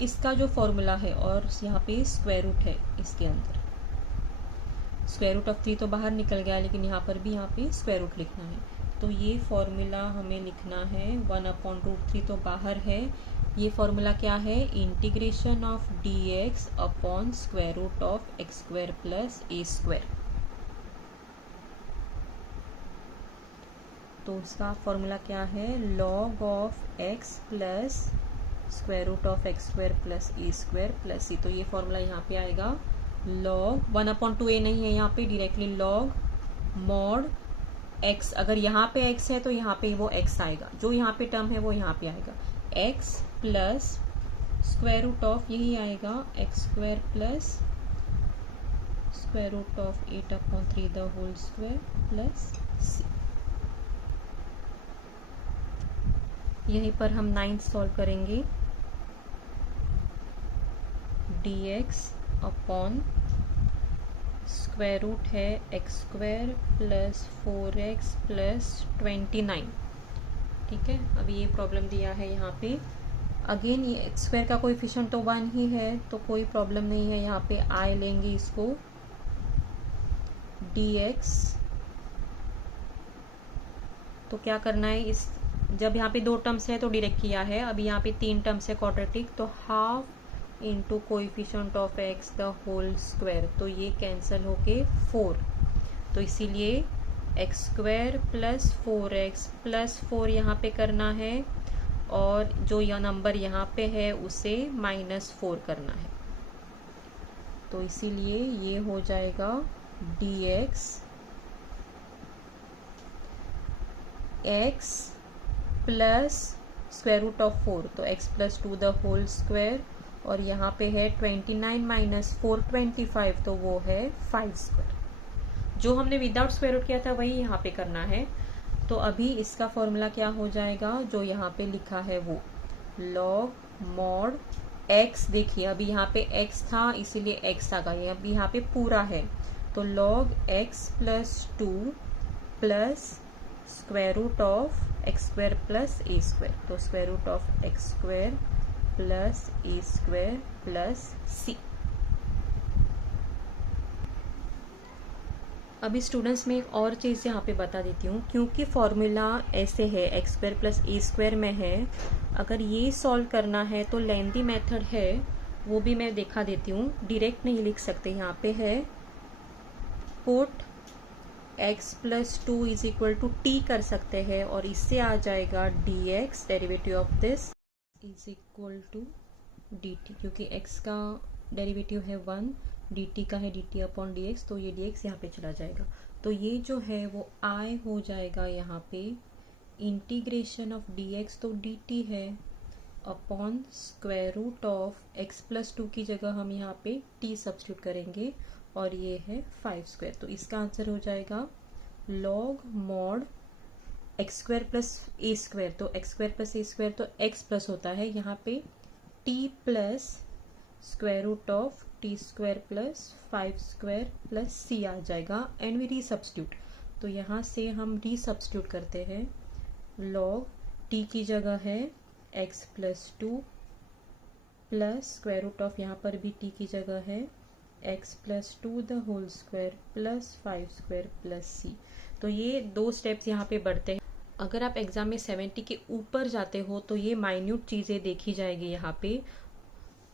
इसका जो फॉर्मूला है, और यहाँ पे स्क्वायर रूट है, इसके अंदर स्क्वायर रूट ऑफ 3 तो बाहर निकल गया, लेकिन यहाँ पर भी यहाँ पे स्क्वायर रूट लिखना है, तो ये फॉर्मूला हमें लिखना है 1/√3 तो बाहर है, ये फॉर्मूला क्या है, integration of dx upon square root of x square plus a square. तो उसका फॉर्मूला क्या है, log of x plus square root of x square plus a square plus c. तो ये फॉर्मूला यहाँ पे आएगा लॉग 1/2a नहीं है यहाँ पे, डायरेक्टली लॉग मॉड x। अगर यहाँ पे x है तो यहाँ पे वो x आएगा, जो यहाँ पे टर्म है वो यहाँ पे आएगा, x plus square root of यही आएगा x square plus square root of 8/3 the whole square plus c. यहीं पर हम 9 सॉल्व करेंगे, dx अपॉन स्क्वायर रूट है x square plus 4x plus 29। ठीक है, अभी ये प्रॉब्लम दिया है यहाँ पे। अगेन ये एक्स स्क्वायर का कोएफिशिएंट तो 1 ही है, तो कोई प्रॉब्लम नहीं है, यहाँ पे आई लेंगे इसको, dx। तो क्या करना है, इस जब यहाँ पे 2 टर्म्स है तो डायरेक्ट किया है, अभी यहाँ पे 3 टर्म्स है क्वाड्रेटिक, तो half into coefficient of x the whole square, तो ये कैंसिल होके 4। तो इसीलिए x square plus 4x plus 4 यहाँ पे करना है, और जो यह नंबर यहाँ पे है उसे -4 करना है। तो इसीलिए ये हो जाएगा dx x plus square root of 4, तो x plus 2 the whole square, और यहाँ पे है 29 - 4 25, तो वो है 5 स्क्वायर। जो हमने विदाउट स्क्वायर रूट किया था वही यहाँ पे करना है। तो अभी इसका फॉर्मूला क्या हो जाएगा, जो यहाँ पे लिखा है वो लॉग मॉड x। देखिए अभी यहाँ पे x था इसीलिए x आ गया, अभी यहाँ पे पूरा है, तो log x plus 2 plus square root of x square plus a square, तो square root of x square plus a square plus c. अभी स्टूडेंट्स में एक और चीज़ यहाँ पे बता देती हूँ, क्योंकि फॉर्मूला ऐसे है x square plus a square में है, अगर ये सॉल्व करना है तो लेंथी मेथड है, वो भी मैं दिखा देती हूँ, डायरेक्ट नहीं लिख सकते। यहाँ पे है put x plus 2 is equal to t कर सकते हैं, और इससे आ जाएगा dx derivative of this is equal to dt, क्योंकि x का डेरिवेटिव है 1, dt का है dt अपॉन dx, तो ये dx यहाँ पे चला जाएगा। तो ये जो है वो i हो जाएगा यहाँ पे इंटीग्रेशन ऑफ dx, तो dt है upon square root of x plus 2 की जगह हम यहाँ पे t सब्स्टिट्यूट करेंगे, और ये है 5 स्क्वायर। तो इसका आंसर हो जाएगा log mod x square plus a square, तो x square plus a square तो x प्लस होता है, यहाँ पे t plus square root of T square plus 5 square plus c आ जाएगा, एंड वी रीसब्स्टिट्यूट। तो यहाँ से हम रीसब्स्टिट्यूट करते हैं, लॉग t की जगह है x plus 2 plus square root of, यहाँ पर भी t की जगह है x plus 2 the whole square plus 5 square plus c। तो ये 2 स्टेप्स यहाँ पे बढ़ते हैं। अगर आप एग्जाम में 70 के ऊपर जाते हो तो ये माइन्यूट चीज़ें देखी जाएगी यहाँ पे।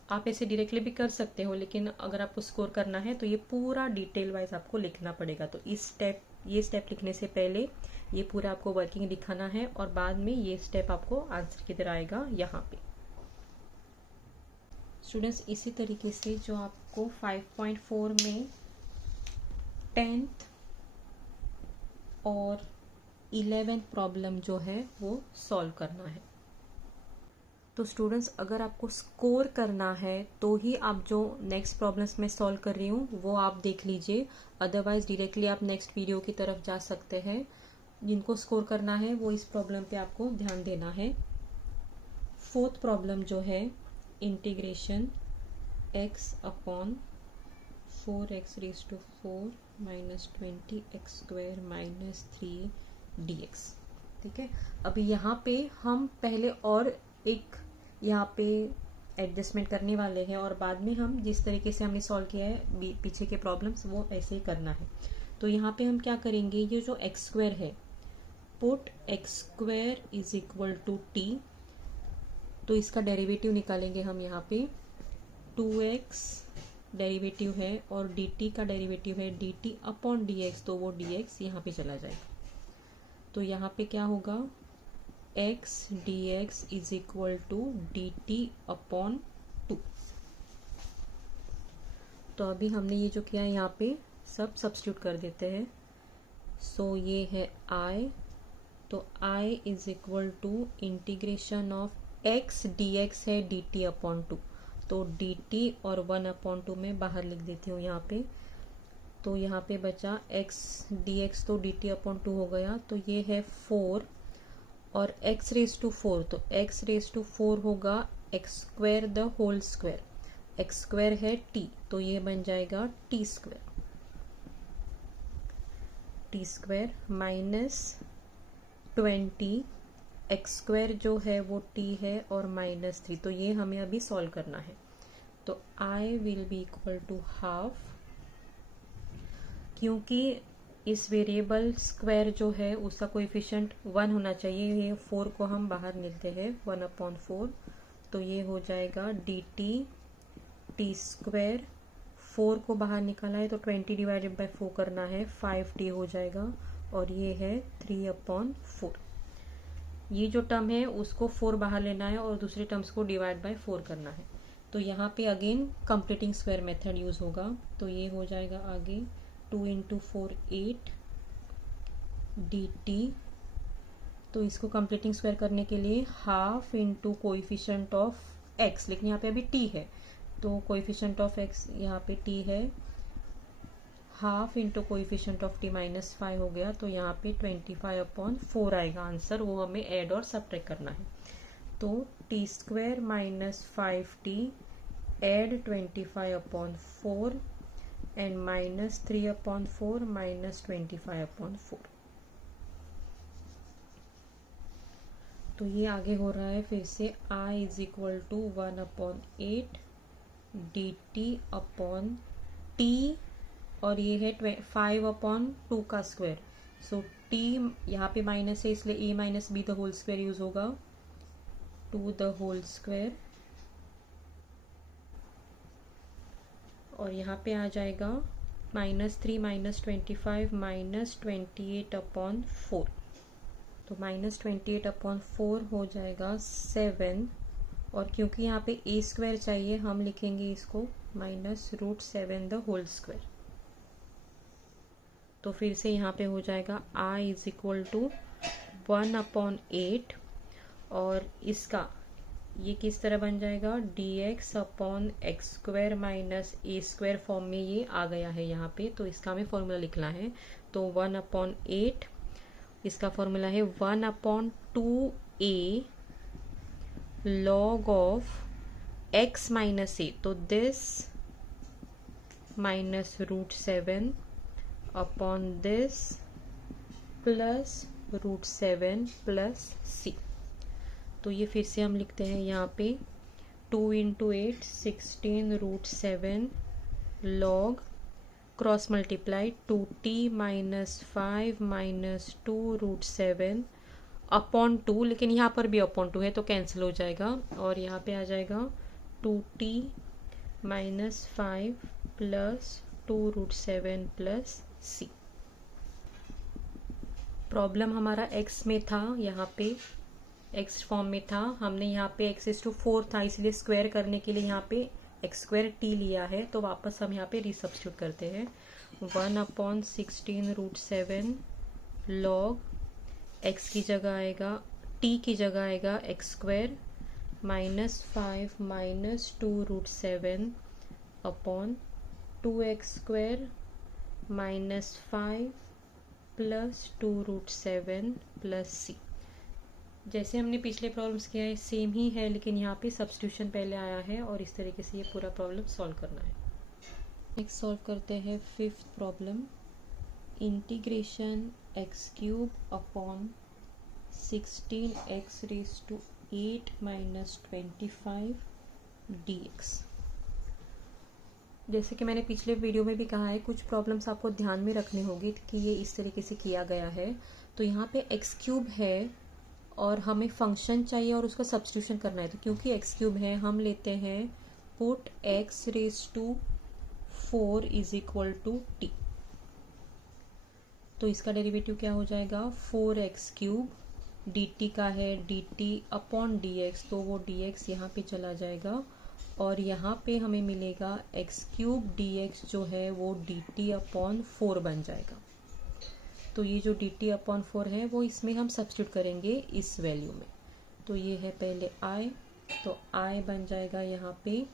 आप ऐसे डायरेक्टली भी कर सकते हो, लेकिन अगर आपको स्कोर करना है तो ये पूरा डिटेल वाइज आपको लिखना पड़ेगा। तो ये स्टेप लिखने से पहले ये पूरा आपको वर्किंग दिखाना है, और बाद में ये स्टेप आपको आंसर की तरह आएगा यहाँ पे। स्टूडेंट्स इसी तरीके से जो आपको 5.4 में 10th और 11th प्रॉब्लम जो है वो सॉल्व करना है। तो स्टूडेंट्स अगर आपको स्कोर करना है तो ही आप जो नेक्स्ट प्रॉब्लम्स में सॉल्व कर रही हूँ वो आप देख लीजिए, अदरवाइज डायरेक्टली आप नेक्स्ट वीडियो की तरफ जा सकते हैं। जिनको स्कोर करना है वो इस प्रॉब्लम पे आपको ध्यान देना है। 4th प्रॉब्लम जो है integration x upon 4x raise to 4 minus 20x square minus 3 dx। ठीक है, अभी यहाँ पे हम पहले और एक यहाँ पे एडजस्टमेंट करने वाले हैं, और बाद में हम जिस तरीके से हमने सॉल्व किया है पीछे के प्रॉब्लम्स वो ऐसे ही करना है। तो यहाँ पे हम क्या करेंगे, ये जो एक्स स्क्वायर है, put x square is equal to t, तो इसका डेरिवेटिव निकालेंगे हम यहाँ पे 2x डेरिवेटिव है और dt का डेरिवेटिव है dt अपॉन dx, तो वो dx यहाँ पे चला जाएगा। तो यहाँ पे क्या होगा, x dx is equal to dt upon 2। तो अभी हमने ये जो किया है यहाँ पे सब सब्स्टिट्यूट कर देते हैं। सो ये है I, तो I is equal to integration of x dx है dt अपॉन 2, तो dt और 1/2 में बाहर लिख देती हूँ यहाँ पे। तो यहाँ पे बचा x dx, तो dt अपॉन 2 हो गया, तो ये है 4 और x रेज टू 4, तो x रेज टू 4 होगा x square the whole square, x square है t, तो ये बन जाएगा t square minus 20, x square जो है वो t है और -3, तो ये हमें अभी सॉल्व करना है। तो I will be equal to half, क्योंकि इस वेरिएबल स्क्वायर जो है उसका कोएफिशिएंट 1 होना चाहिए, ये 4 को हम बाहर निकलते हैं 1/4, तो ये हो जाएगा dt t स्क्वायर, 4 को बाहर निकाला है तो 20 डिवाइडेड बाय 4 करना है, 5t हो जाएगा, और ये है 3/4। ये जो टर्म है उसको 4 बाहर लेना है और दूसरे टर्म्स को डिवाइड बाय 4 करना है। तो यहाँ पे again completing square method use होगा, तो ये हो जाएगा आगे 2 × 4 8 dt, तो इसको कंप्लीटिंग स्क्वायर करने के लिए half into coefficient of x, लेकिन यहाँ पे अभी t है तो कोएफिशिएंट ऑफ x यहाँ पे t है, half into coefficient of t -5 हो गया, तो यहाँ पे 25/4 आएगा आंसर, वो हमें ऐड और सब्ट्रैक्ट करना है। तो t square -5t add 25/4 and -3/4 -25/4, तो ये आगे हो रहा है फिर से I is equal to 1/8 dt upon t, और ये है 5/2 का स्क्वायर, सो t यहाँ पे माइनस है इसलिए a minus b the whole square use होगा, 2 द होल स्क्वायर, और यहाँ पे आ जाएगा -3 -25 -28/4, तो -28/4 हो जाएगा 7, और क्योंकि यहाँ पे a स्क्वायर चाहिए हम लिखेंगे इसको -√7 द होल स्क्वायर। तो फिर से यहाँ पे हो जाएगा I इज इक्वल टू 1/8, और इसका ये किस तरह बन जाएगा, dx upon x square minus a square form में ये आ गया है यहाँ पे, तो इसका हमें फॉर्मूला लिखना है। तो 1/8, इसका फॉर्मूला है 1/2a log of x minus a, तो this -√7 upon this plus √7 plus c। तो ये फिर से हम लिखते हैं यहाँ पे 2 × 8 16√7 log cross multiply 2t -5 -2√7 upon 2, लेकिन यहाँ पर भी अपॉन 2 है तो कैंसिल हो जाएगा, और यहाँ पे आ जाएगा 2t -5 plus 2√7 plus c। Problem हमारा x में था, यहाँ पे x फॉर्म में था, हमने यहाँ पे x⁴ था इसलिए स्क्वायर करने के लिए यहाँ पे x² t लिया है, तो वापस हम यहाँ पे रिसब्स्टिट्यूट करते हैं। 1/16√7 log x की जगह आएगा, t की जगह आएगा x² -5 -2√7 upon 2x² -5 plus 2√7 plus c। जैसे हमने पिछले प्रॉब्लम्स किया है सेम ही है, लेकिन यहाँ पे सब्स्टिट्यूशन पहले आया है, और इस तरीके से ये पूरा प्रॉब्लम सॉल्व करना है। नेक्स्ट सॉल्व करते हैं 5th problem, integration x³ upon 16x⁸ - 25 dx। जैसे कि मैंने पिछले वीडियो में भी कहा है, कुछ प्रॉब्लम्स आपको ध्यान में रखने होंगे कि ये इस तरीके से किया गया है। तो यहाँ पे x³ है और हमें फंक्शन चाहिए और उसका सब्स्टिट्यूशन करना है। तो क्योंकि एक्स क्यूब है हम लेते हैं put x raise to 4 is equal to t. तो इसका डेरिवेटिव क्या हो जाएगा 4x क्यूब, dt का है dt अपॉन dx, तो वो dx यहाँ पे चला जाएगा और यहाँ पे हमें मिलेगा x क्यूब dx जो है वो dt अपॉन 4 बन जाएगा। तो ये जो dt अपॉन 4 है वो इसमें हम सब्स्टिट्यूट करेंगे इस वैल्यू में। तो ये है पहले i, तो i बन जाएगा यहाँ पे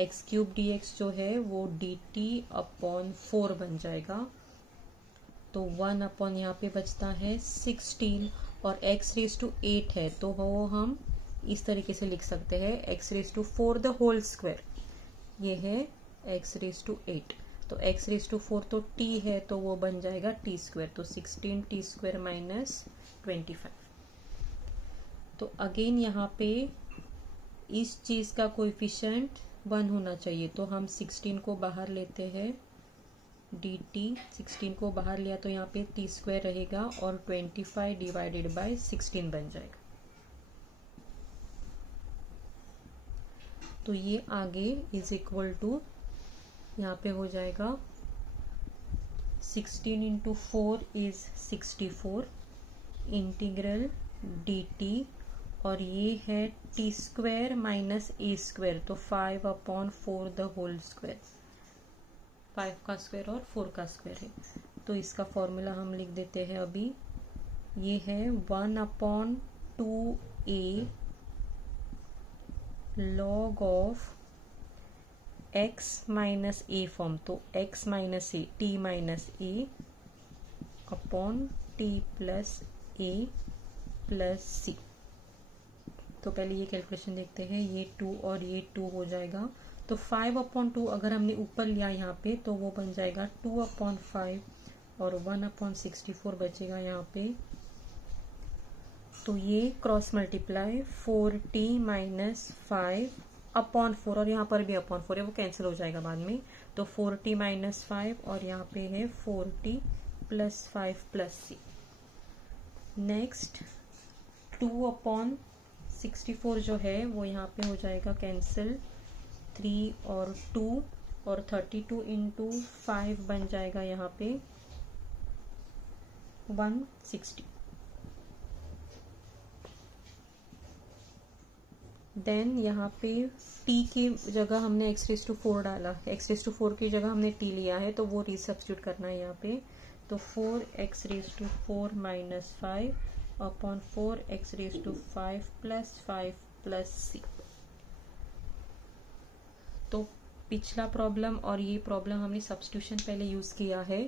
x क्यूब dx जो है वो dt अपॉन 4 बन जाएगा। तो 1 अपॉन यहाँ पे बचता है 16 और x रेज टू 8 है तो वो हम इस तरीके से लिख सकते हैं x raise to 4 the whole square, ये है x रेज टू 8। तो x रेज टू 4 तो t है तो वो बन जाएगा t स्क्वायर, तो 16 t स्क्वायर माइनस 25। तो अगेन यहाँ पे इस चीज़ का कोएफिशिएंट 1 होना चाहिए, तो हम 16 को बाहर लेते हैं, dt 16 को बाहर लिया तो यहाँ पे t स्क्वायर रहेगा और 25 डिवाइडेड बाय 16 बन जाएगा। तो ये आगे इज इक्वल टू यहाँ पे हो जाएगा 16 इंटू 4 इज 64 इंटीग्रल dt और ये है t square minus a square, तो 5 अपॉन 4 द होल स्क्वायर, 5 का स्क्वायर और 4 का स्क्वायर है। तो इसका फॉर्मूला हम लिख देते हैं अभी, ये है 1 upon 2a log of x minus a form, तो x minus a t minus a upon t plus a plus c। तो पहले ये कैलकुलेशन देखते हैं, ये 2 और ये 2 हो जाएगा। तो 5 अपॉन 2 अगर हमने ऊपर लिया यहाँ पे तो वो बन जाएगा 2 अपॉन 5 और 1 अपॉन 64 बचेगा यहाँ पे। तो ये cross multiply 4t minus 5 upon 4 और यहाँ पर भी अपॉन 4 है वो कैंसिल हो जाएगा बाद में, तो 4t माइनस 5 और यहाँ पे है 4t plus 5 plus c। Next 2 upon 64 जो है वो यहाँ पे हो जाएगा कैंसिल, 3 और 2 और 32 इंटू 5 बन जाएगा यहाँ पे 160। देन यहाँ पे t की जगह हमने x रेज टू 4 डाला, x रेज टू 4 की जगह हमने t लिया है तो वो रीसब्स्टिट्यूट करना है यहाँ पे। तो 4x raise to 4 minus 5 upon 4x raise to 5 plus c। तो पिछला प्रॉब्लम और ये प्रॉब्लम हमने सब्स्टिट्यूशन पहले यूज़ किया है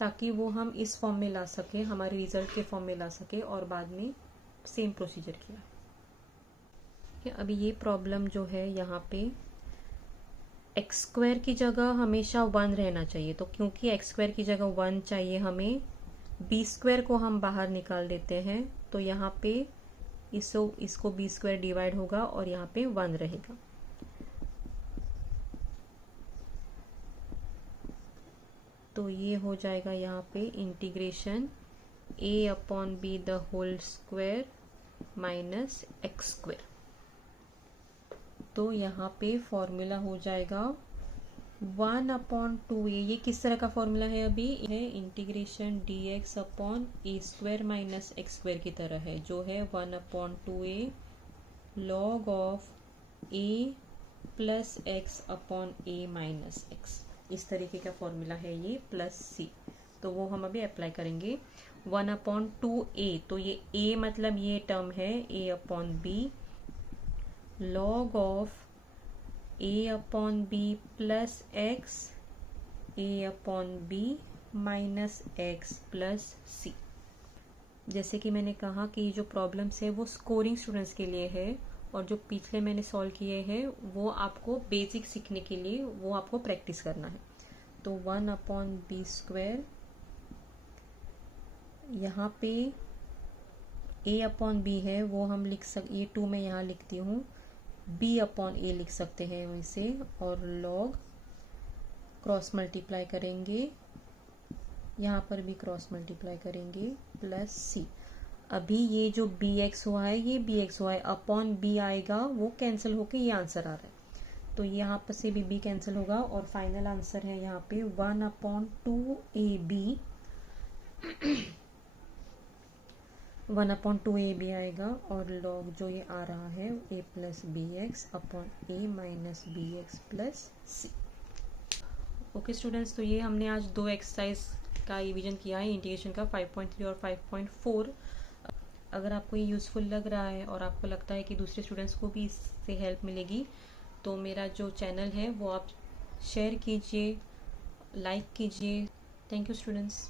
ताकि वो हम इस फॉर्म में ला सके, हमारे रिजल्ट के फॉर्म में ला सके, और बाद में सेम प्रोसीजर किया है। अभी ये प्रॉब्लम जो है यहाँ पे एक्स स्क्वायर की जगह हमेशा 1 रहना चाहिए, तो क्योंकि एक्स स्क्वायर की जगह 1 चाहिए हमें, बी स्क्वायर को हम बाहर निकाल देते हैं तो यहाँ पे इसको बी स्क्वायर डिवाइड होगा और यहाँ पे 1 रहेगा। तो ये हो जाएगा यहाँ पे integration a upon b the whole square minus x square. तो यहाँ पे फॉर्मूला हो जाएगा 1 अपॉन 2a, ये किस तरह का फॉर्मूला है अभी है integration dx upon a square minus x square की तरह है, जो है 1 upon 2a log of a plus x upon a minus x, इस तरीके का फॉर्मूला है ये, प्लस c। तो वो हम अभी अप्लाई करेंगे 1 अपॉन 2a, तो ये a मतलब ये टर्म है a upon b log of a upon b plus x a upon b minus x plus c। जैसे कि मैंने कहा कि जो प्रॉब्लम्स है वो स्कोरिंग स्टूडेंट्स के लिए है और जो पिछले मैंने सॉल्व किए हैं वो आपको बेसिक सीखने के लिए वो आपको प्रैक्टिस करना है। तो 1 अपॉन बी स्क्वायर, यहाँ पे a अपॉन b है वो हम ये 2 मैं यहाँ लिखती हूँ, b अपॉन a लिख सकते हैं इसे, और लॉग क्रॉस मल्टीप्लाई करेंगे, यहाँ पर भी क्रॉस मल्टीप्लाई करेंगे, प्लस c। अभी ये जो बी एक्स हुआ है ये बी एक्स हुआ है, अपॉन बी आएगा वो कैंसिल होके ये आंसर आ रहा है, तो यहाँ पर से भी कैंसिल होगा और फाइनल आंसर है यहाँ पे 1/2ab 1/2ab आएगा, और लॉग जो ये आ रहा है a plus b x upon a minus b x plus c. Okay students, तो ये हमने आज दो एक्सरसाइज का रिवीजन किया है, इंटीग्रेशन का 5.3 और 5.4। अगर आपको ये यूज़फुल लग रहा है और आपको लगता है कि दूसरे स्टूडेंट्स को भी इससे हेल्प मिलेगी, तो मेरा जो चैनल है वो आप शेयर कीजिए, लाइक कीजिए। Thank you students.